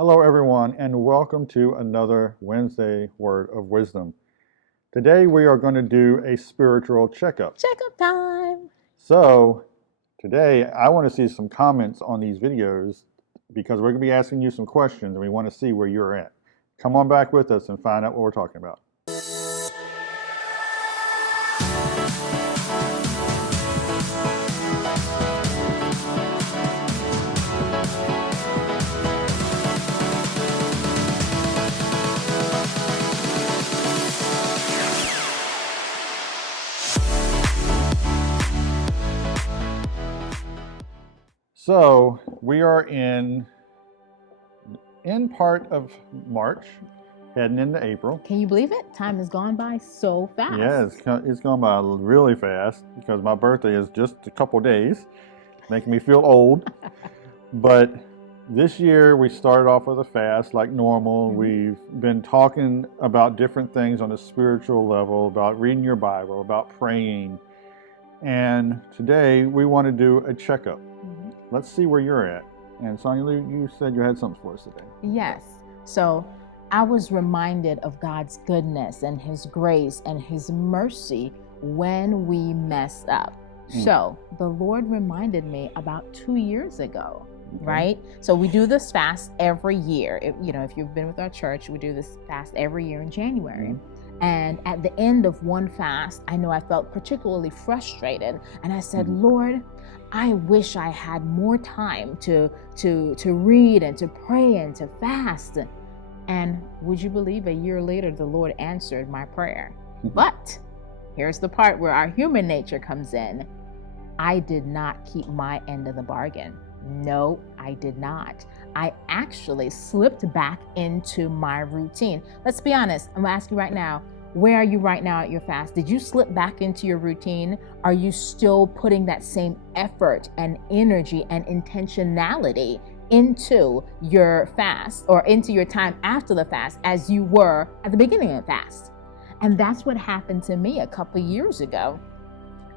Hello, everyone, and welcome to another Wednesday Word of Wisdom. Today, we are going to do a spiritual checkup. Checkup time. So, today, I want to see some comments on these videos because we're going to be asking you some questions and we want to see where you're at. Come on back with us and find out what we're talking about. So we are in part of March, heading into April. Can you believe it? Time has gone by so fast. Yeah, it's gone by really fast because my birthday is just a couple days, making me feel old. But this year we started off with a fast like normal. We've been talking about different things on a spiritual level, about reading your Bible, about praying. And today we want to do a checkup. Let's see where you're at. And Sonia, you said you had something for us today. Yes. So I was reminded of God's goodness and His grace and His mercy when we messed up. So the Lord reminded me about 2 years ago, right? So we do this fast every year. If you've been with our church, we do this fast every year in January. And at the end of one fast, I know I felt particularly frustrated. And I said, Lord, I wish I had more time to read and to pray and to fast. And would you believe a year later, the Lord answered my prayer. But here's the part where our human nature comes in. I did not keep my end of the bargain. No, I did not. I actually slipped back into my routine. Let's be honest. I'm asking you right now, where are you right now at your fast? Did you slip back into your routine? Are you still putting that same effort and energy and intentionality into your fast or into your time after the fast as you were at the beginning of the fast? And that's what happened to me a couple years ago.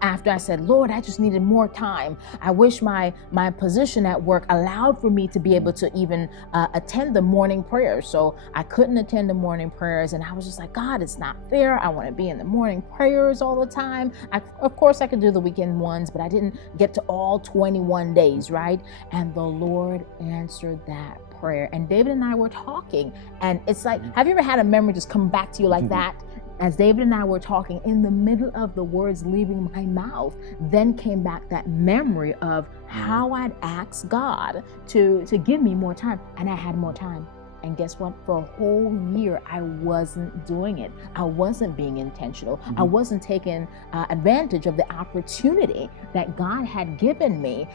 After I said, Lord, I just needed more time. I wish my position at work allowed for me to be able to even attend the morning prayers. So I couldn't attend the morning prayers. And I was just like, God, it's not fair. I want to be in the morning prayers all the time. Of course, I could do the weekend ones, but I didn't get to all 21 days, right? And the Lord answered that prayer. And David and I were talking. And it's like, have you ever had a memory just come back to you like that? As David and I were talking, in the middle of the words leaving my mouth, then came back that memory of how I'd asked God to give me more time, and I had more time. And guess what? For a whole year, I wasn't doing it. I wasn't being intentional. I wasn't taking advantage of the opportunity that God had given me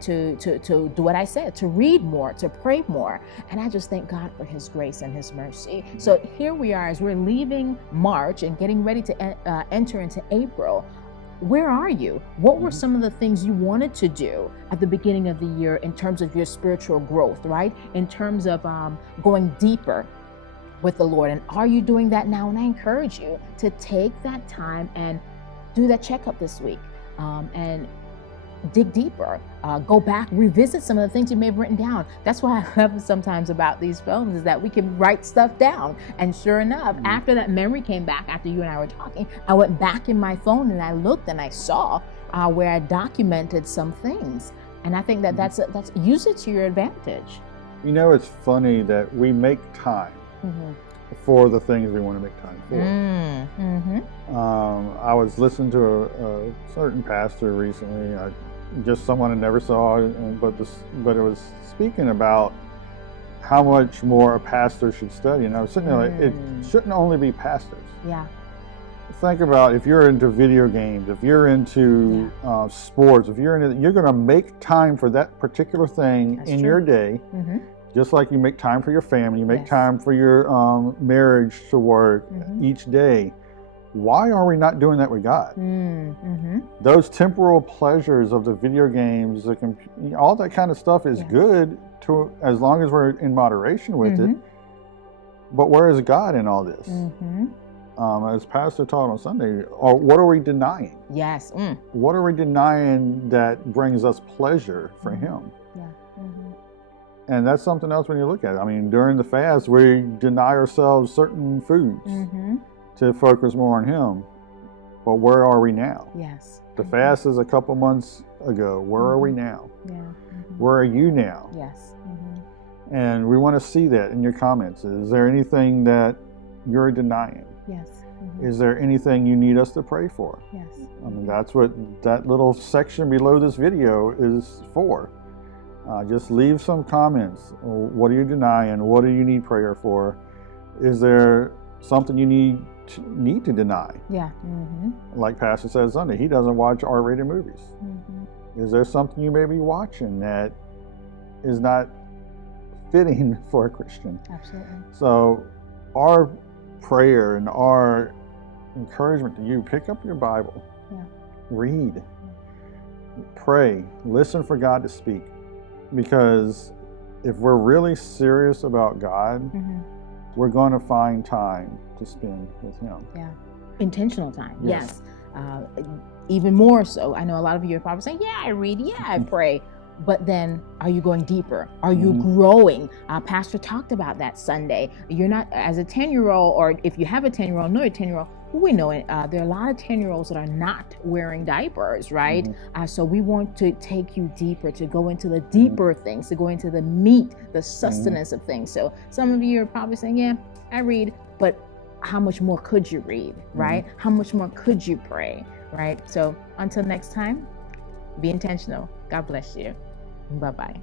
to do what I said, to read more, to pray more. And I just thank God for His grace and His mercy. So here we are as we're leaving March and getting ready to enter into April. Where are you? What were some of the things you wanted to do at the beginning of the year in terms of your spiritual growth, right? In terms of going deeper with the Lord. And are you doing that now? And I encourage you to take that time and do that checkup this week and dig deeper, go back, revisit some of the things you may have written down. That's why I love sometimes about these films is that we can write stuff down. And sure enough, after that memory came back, after you and I were talking, I went back in my phone and I looked and I saw where I documented some things. And I think that that's use it to your advantage. You know, it's funny that we make time for the things we want to make time for. I was listening to a certain pastor recently, just someone I never saw, but it was speaking about how much more a pastor should study. And I was sitting there like, it shouldn't only be pastors. Yeah. Think about if you're into video games, if you're into sports, if you're going to make time for that particular thing in your day. Just like you make time for your family, you make time for your marriage to work each day. Why are we not doing that with God? Those temporal pleasures of the video games, all that kind of stuff is good as long as we're in moderation with it. But where is God in all this? As Pastor taught on Sunday, what are we denying? Yes. What are we denying that brings us pleasure for Him? Yeah. And that's something else when you look at it. I mean, during the fast, we deny ourselves certain foods to focus more on Him. But where are we now? Yes. The fast is a couple months ago. Where are we now? Yeah. Where are you now? Yes. And we want to see that in your comments. Is there anything that you're denying? Yes. Is there anything you need us to pray for? Yes. I mean, that's what that little section below this video is for. Just leave some comments. What are you denying? What do you need prayer for? Is there something you need to deny? Yeah. Like Pastor said Sunday, he doesn't watch R-rated movies. Is there something you may be watching that is not fitting for a Christian? Absolutely. So our prayer and our encouragement to you, pick up your Bible, read, pray, listen for God to speak. Because if we're really serious about God, we're going to find time to spend with Him. Yeah. Intentional time. Yes. Even more so. I know a lot of you are probably saying, yeah, I read, yeah, I pray. But then, are you going deeper? Are you growing? Pastor talked about that Sunday. You're not, as a 10-year-old, or if you have a 10-year-old, know a 10-year-old, we know it. There are a lot of 10-year-olds that are not wearing diapers, right? So we want to take you deeper, to go into the deeper things, to go into the meat, the sustenance of things. So some of you are probably saying, yeah, I read, but how much more could you read, right? How much more could you pray, right? So until next time, be intentional. God bless you. Bye-bye.